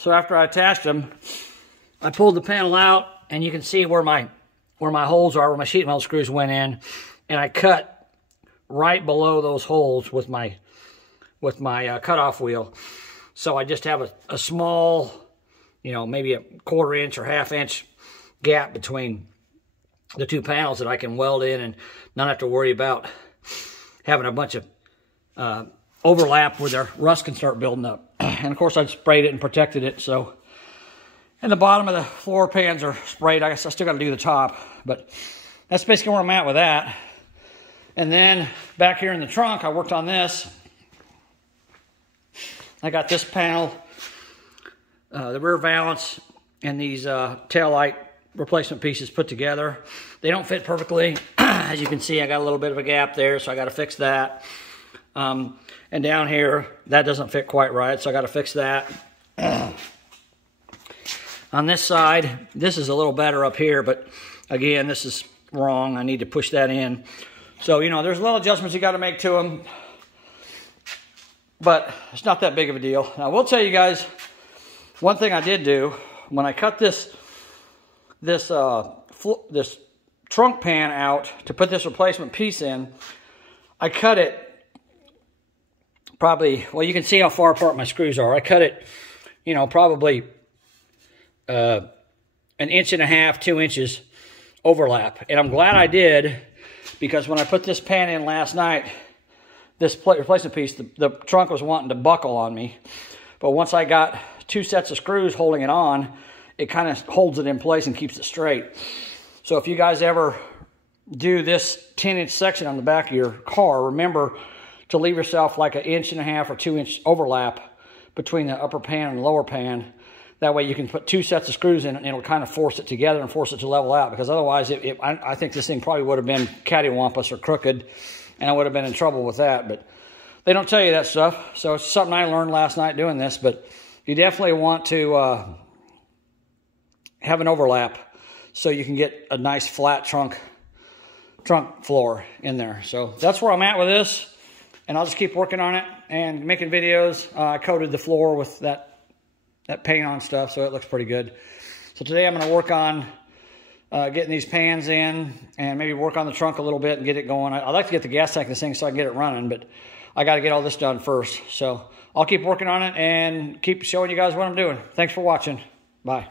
So after I attached them, I pulled the panel out, and you can see where my holes are, where my sheet metal screws went in, and I cut right below those holes with my cutoff wheel. So I just have a small, you know, maybe a 1/4 inch or 1/2 inch gap between the two panels that I can weld in and not have to worry about having a bunch of overlap where their rust can start building up. And of course I sprayed it and protected it. So, and the bottom of the floor pans are sprayed. I guess I still got to do the top, but that's basically where I'm at with that. And then back here in the trunk, I worked on this. I got this panel, the rear valance, and these tail light replacement pieces put together. They don't fit perfectly. As you can see, I got a little bit of a gap there, so I got to fix that. And down here, that doesn't fit quite right, so I got to fix that. On this side, this is a little better up here, but again, this is wrong. I need to push that in. So, you know, there's little adjustments you got to make to them, but it's not that big of a deal. Now, I will tell you guys, one thing I did do, when I cut this trunk pan out to put this replacement piece in, I cut it probably, well, you can see how far apart my screws are. I cut it, you know, probably 1.5 inches, 2 inches overlap. And I'm glad I did, because when I put this pan in last night, this replacement piece, the trunk was wanting to buckle on me. But once I got 2 sets of screws holding it on, it kind of holds it in place and keeps it straight. So if you guys ever do this 10-inch section on the back of your car, remember to leave yourself like 1.5 inches or 2 inch overlap between the upper pan and the lower pan. That way you can put 2 sets of screws in it, and it'll kind of force it together and force it to level out, because otherwise I think this thing probably would have been cattywampus or crooked, and I would have been in trouble with that. But they don't tell you that stuff, so it's something I learned last night doing this. But you definitely want to have an overlap so you can get a nice flat trunk floor in there. So that's where I'm at with this, and I'll just keep working on it and making videos. I coated the floor with that paint on stuff, so it looks pretty good. So today I'm going to work on getting these pans in, and maybe work on the trunk a little bit and get it going. I'd like to get the gas tank in this thing so I can get it running, but I got to get all this done first. So I'll keep working on it and keep showing you guys what I'm doing. Thanks for watching. Bye.